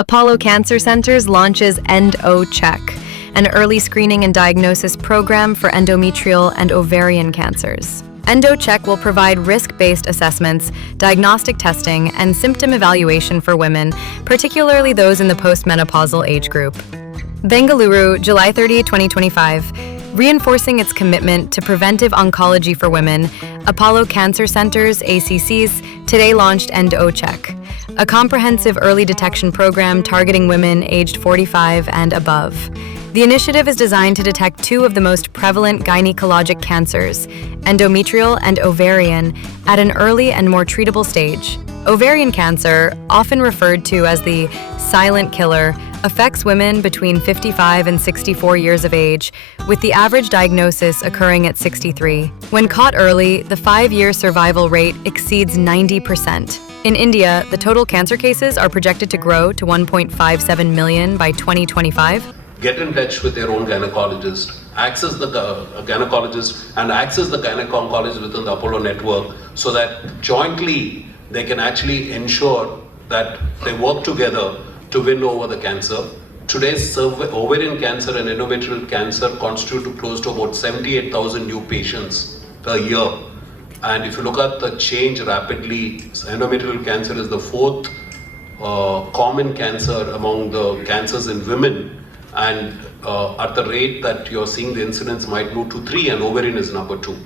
Apollo Cancer Centers launches EndoCheck, an early screening and diagnosis program for endometrial and ovarian cancers. EndoCheck will provide risk-based assessments, diagnostic testing, and symptom evaluation for women, particularly those in the postmenopausal age group. Bengaluru, July 30, 2025. Reinforcing its commitment to preventive oncology for women, Apollo Cancer Centers, ACCs, today launched EndoCheck, a comprehensive early detection program targeting women aged 45 and above. The initiative is designed to detect two of the most prevalent gynaecologic cancers, endometrial and ovarian, at an early and more treatable stage. Ovarian cancer, often referred to as the silent killer, affects women between 55 and 64 years of age, with the average diagnosis occurring at 63. When caught early, the 5-year survival rate exceeds 90%. In India, the total cancer cases are projected to grow to 1.57 million by 2025. Get in touch with their own gynecologist, access the gynecologist and access the gynecologist within the Apollo network so that jointly they can actually ensure that they work together to win over the cancer. Today's ovarian cancer and endometrial cancer constitute close to about 78,000 new patients per year. And if you look at the change rapidly, endometrial cancer is the fourth common cancer among the cancers in women. And at the rate that you're seeing, the incidence might move to 3 and ovarian is number 2.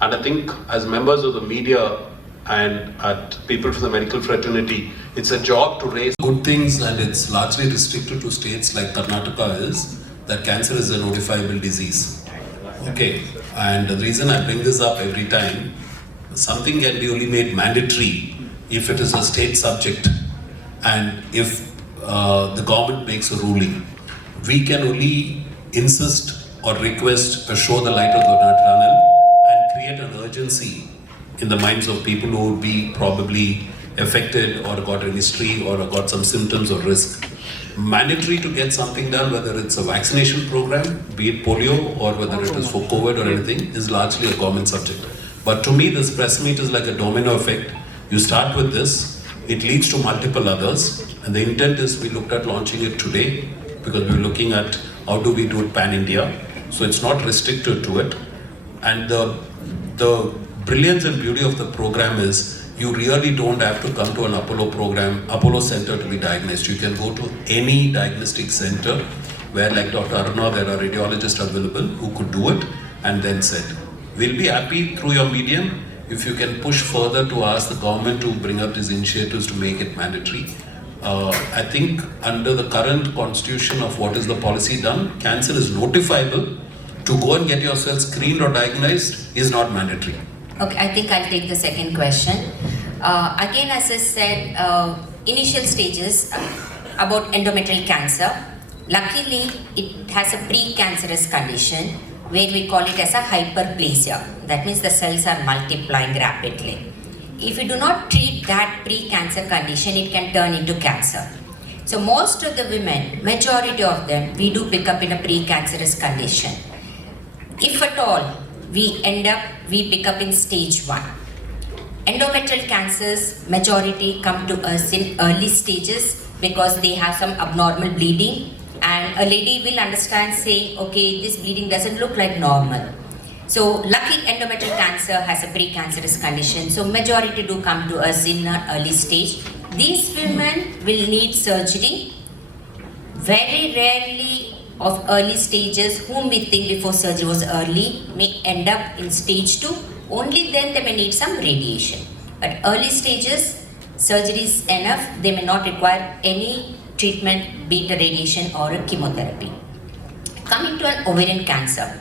And I think as members of the media and at people from the medical fraternity, it's a job to raise good things, and it's largely restricted to states like Karnataka, is that cancer is a notifiable disease. Okay, and the reason I bring this up every time, something can be only made mandatory if it is a state subject and if the government makes a ruling. We can only insist or request or show the light of the tunnel and create an urgency in the minds of people who would be probably affected or got a history or got some symptoms or risk. Mandatory to get something done, whether it's a vaccination program, be it polio, or whether it is for COVID or anything, is largely a government subject. But to me, this press meet is like a domino effect. You start with this, it leads to multiple others, and the intent is we looked at launching it today because we're looking at how do we do it pan-India. So it's not restricted to it. And the brilliance and beauty of the program is you really don't have to come to an Apollo center to be diagnosed. You can go to any diagnostic center where, like Dr. Aruna, there are radiologists available who could do it and then said. We'll be happy through your medium if you can push further to ask the government to bring up these initiatives to make it mandatory. I think under the current constitution of what is the policy done, cancer is notifiable. To go and get yourself screened or diagnosed is not mandatory. Okay, I think I'll take the second question. Again, as I said, initial stages about endometrial cancer. Luckily, it has a pre-cancerous condition where we call it as a hyperplasia. That means the cells are multiplying rapidly. If you do not treat that pre-cancer condition, it can turn into cancer. So most of the women, majority of them, we do pick up in a pre-cancerous condition. If at all, we pick up in stage 1. Endometrial cancers, majority come to us in early stages because they have some abnormal bleeding, and a lady will understand saying, okay, this bleeding doesn't look like normal. So lucky endometrial cancer has a precancerous condition, so majority do come to us in an early stage. These women will need surgery. Very rarely of early stages, whom we think before surgery was early, may end up in stage 2. Only then they may need some radiation. But early stages, surgery is enough. They may not require any treatment, be it a radiation or a chemotherapy. Coming to an ovarian cancer.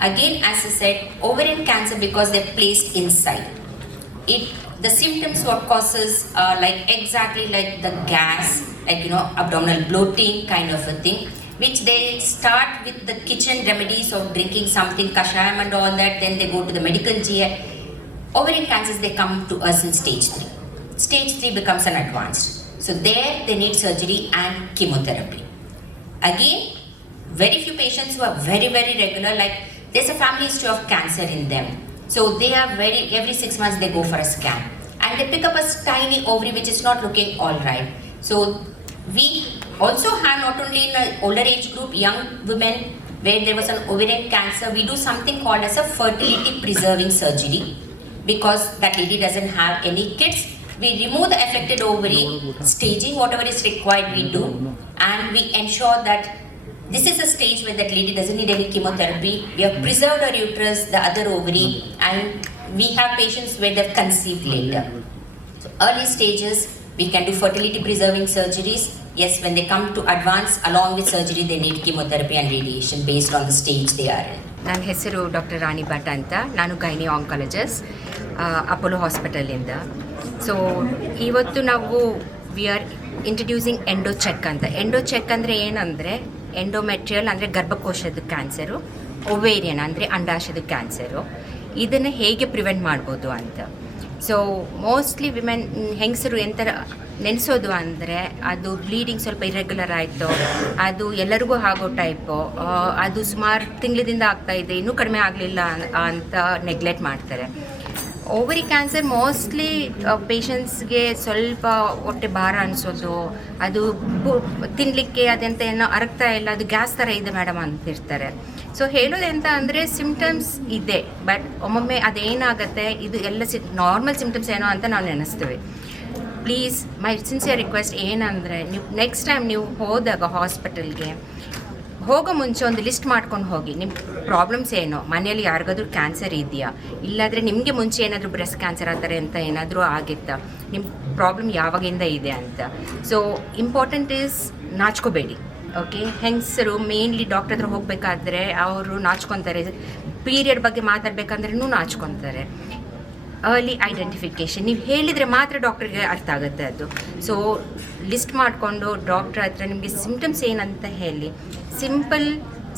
Again, as I said, ovarian cancer, because they're placed inside, the symptoms what causes are exactly like the gas, abdominal bloating kind of a thing, which they start with the kitchen remedies of drinking something, kashayam and all that, then they go to the medical GI. Ovarian cancers, they come to us in stage 3. Stage 3 becomes an advanced. So there they need surgery and chemotherapy. Again, very few patients who are very, very regular, there's a family history of cancer in them. So they are every 6 months they go for a scan. And they pick up a tiny ovary which is not looking all right. So we also have not only in an older age group, young women where there was an ovarian cancer, we do something called as a fertility preserving surgery. Because that lady doesn't have any kids, we remove the affected ovary, staging whatever is required we do, and we ensure that this is a stage where that lady doesn't need any chemotherapy. We have preserved her uterus, the other ovary, and we have patients where they've conceived later. So early stages, we can do fertility preserving surgeries. Yes, when they come to advance, along with surgery, they need chemotherapy and radiation based on the stage they are in. ನನ್ನ ಹೆಸರು doctor ರಾಣಿ ಭಟ್ ಅಂತ. ನಾನು oncologist Apollo ಹಾಸ್ಪಿಟಲಿಂದ. So ಇವತ್ತು ನಾವು we are introducing ಎಂಡೋಚೆಕ್ ಅಂತ. ಎಂಡೋಚೆಕ್ ಅಂದರೆ ಏನಂದರೆ endometrial ಅಂದರೆ ಗರ್ಭಕೋಶದ ಕ್ಯಾನ್ಸರು, ಒವೇರಿಯನ್ ಅಂದರೆ ಅಂಡಾಶಯದ ಕ್ಯಾನ್ಸರು. ಇದನ್ನು ಹೇಗೆ ಪ್ರಿವೆಂಟ್ ಮಾಡ್ಬೋದು ಅಂತ. ಸೊ ಮೋಸ್ಟ್ಲಿ ವಿಮೆನ್ ಹೆಂಗಸರು ಎಂಥರ ನೆನೆಸೋದು ಅಂದರೆ ಅದು ಬ್ಲೀಡಿಂಗ್ ಸ್ವಲ್ಪ ಇರೆಗ್ಯುಲರ್ ಆಯಿತು, ಅದು ಎಲ್ಲರಿಗೂ ಆಗೋ ಟೈಪು, ಅದು ಸುಮಾರು ತಿಂಗಳಿಂದ ಆಗ್ತಾಯಿದೆ, ಇನ್ನೂ ಕಡಿಮೆ ಆಗಲಿಲ್ಲ ಅಂತ ನೆಗ್ಲೆಕ್ಟ್ ಮಾಡ್ತಾರೆ. ಓವರಿ ಕ್ಯಾನ್ಸರ್ ಮೋಸ್ಟ್ಲಿ ಪೇಷಂಟ್ಸ್ಗೆ ಸ್ವಲ್ಪ ಹೊಟ್ಟೆ ಭಾರ ಅನಿಸೋದು, ಅದು ತಿನ್ನಲಿಕ್ಕೆ ಅದೆಂತ ಏನೋ ಅರಗ್ತಾ ಇಲ್ಲ, ಅದು ಗ್ಯಾಸ್ ಥರ ಇದೆ ಮೇಡಮ್ ಅಂತಿರ್ತಾರೆ. ಸೊ ಹೇಳೋದೆಂತ ಅಂದರೆ ಸಿಮ್ಟಮ್ಸ್ ಇದೆ, ಬಟ್ ಒಮ್ಮೊಮ್ಮೆ ಅದೇನಾಗುತ್ತೆ ಇದು ಎಲ್ಲ ನಾರ್ಮಲ್ ಸಿಮ್ಟಮ್ಸ್ ಏನೋ ಅಂತ ನಾವು ನೆನೆಸ್ತೀವಿ. ಪ್ಲೀಸ್ ಮೈ ಸಿನ್ಸಿಯರ್ ರಿಕ್ವೆಸ್ಟ್ ಏನಂದರೆ, ನೀವು ನೆಕ್ಸ್ಟ್ ಟೈಮ್ ನೀವು ಹೋದಾಗ ಹಾಸ್ಪಿಟಲ್ಗೆ ಹೋಗೋ ಮುಂಚೆ ಒಂದು ಲಿಸ್ಟ್ ಮಾಡ್ಕೊಂಡು ಹೋಗಿ. ನಿಮ್ಮ ಪ್ರಾಬ್ಲಮ್ಸ್ ಏನೋ, ಮನೆಯಲ್ಲಿ ಯಾರಿಗಾದ್ರೂ ಕ್ಯಾನ್ಸರ್ ಇದೆಯಾ, ಇಲ್ಲಾಂದರೆ ನಿಮಗೆ ಮುಂಚೆ ಏನಾದರೂ ಬ್ರೆಸ್ಟ್ ಕ್ಯಾನ್ಸರ್ ಆ ಥರ ಅಂತ ಏನಾದರೂ ಆಗಿತ್ತಾ, ನಿಮ್ಮ ಪ್ರಾಬ್ಲಮ್ ಯಾವಾಗಿಂದ ಇದೆ ಅಂತ. ಸೊ ಇಂಪಾರ್ಟೆಂಟ್ ಈಸ್ ನಾಚ್ಕೋಬೇಡಿ. ಓಕೆ, ಹೆಂಗಸರು ಮೇನ್ಲಿ ಡಾಕ್ಟರ್ ಹತ್ರ ಹೋಗಬೇಕಾದ್ರೆ ಅವರು ನಾಚ್ಕೊತಾರೆ, ಪೀರಿಯಡ್ ಬಗ್ಗೆ ಮಾತಾಡಬೇಕಂದ್ರೂ ನಾಚ್ಕೊತಾರೆ. ಅರ್ಲಿ ಐಡೆಂಟಿಫಿಕೇಷನ್ ನೀವು ಹೇಳಿದರೆ ಮಾತ್ರ ಡಾಕ್ಟ್ರಿಗೆ ಅರ್ಥ ಆಗುತ್ತೆ ಅದು. ಸೊ ಲಿಸ್ಟ್ ಮಾಡಿಕೊಂಡು ಡಾಕ್ಟ್ರ್ ಹತ್ರ ನಿಮಗೆ ಸಿಮ್ಟಮ್ಸ್ ಏನಂತ ಹೇಳಿ, ಸಿಂಪಲ್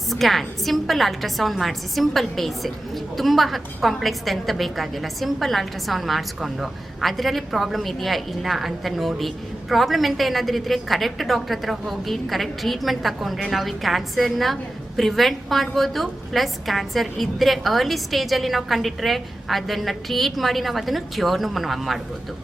ಸ್ಕ್ಯಾನ್, ಸಿಂಪಲ್ ಅಲ್ಟ್ರಾಸೌಂಡ್ ಮಾಡಿಸಿ, ಸಿಂಪಲ್ ಬೇಸಿಕ್, ತುಂಬ ಕಾಂಪ್ಲೆಕ್ಸ್ ಅಂತ ಬೇಕಾಗಿಲ್ಲ, ಸಿಂಪಲ್ ಅಲ್ಟ್ರಾಸೌಂಡ್ ಮಾಡಿಸ್ಕೊಂಡು ಅದರಲ್ಲಿ ಪ್ರಾಬ್ಲಮ್ ಇದೆಯಾ ಇಲ್ಲ ಅಂತ ನೋಡಿ, ಪ್ರಾಬ್ಲಮ್ ಎಂತ ಏನಾದರೂ ಇದ್ದರೆ ಕರೆಕ್ಟ್ ಡಾಕ್ಟ್ರ್ ಹತ್ರ ಹೋಗಿ ಕರೆಕ್ಟ್ ಟ್ರೀಟ್ಮೆಂಟ್ ತಗೊಂಡ್ರೆ ನಾವು ಈ ಕ್ಯಾನ್ಸರ್ನ ಪ್ರಿವೆಂಟ್ ಮಾಡ್ಬೋದು. ಪ್ಲಸ್ ಕ್ಯಾನ್ಸರ್ ಇದ್ದರೆ ಅರ್ಲಿ ಸ್ಟೇಜಲ್ಲಿ ನಾವು ಕಂಡಿಟ್ರೆ ಅದನ್ನು ಟ್ರೀಟ್ ಮಾಡಿ ನಾವು ಅದನ್ನು ಕ್ಯೂರ್ನು ಮಾಡ್ಬೋದು.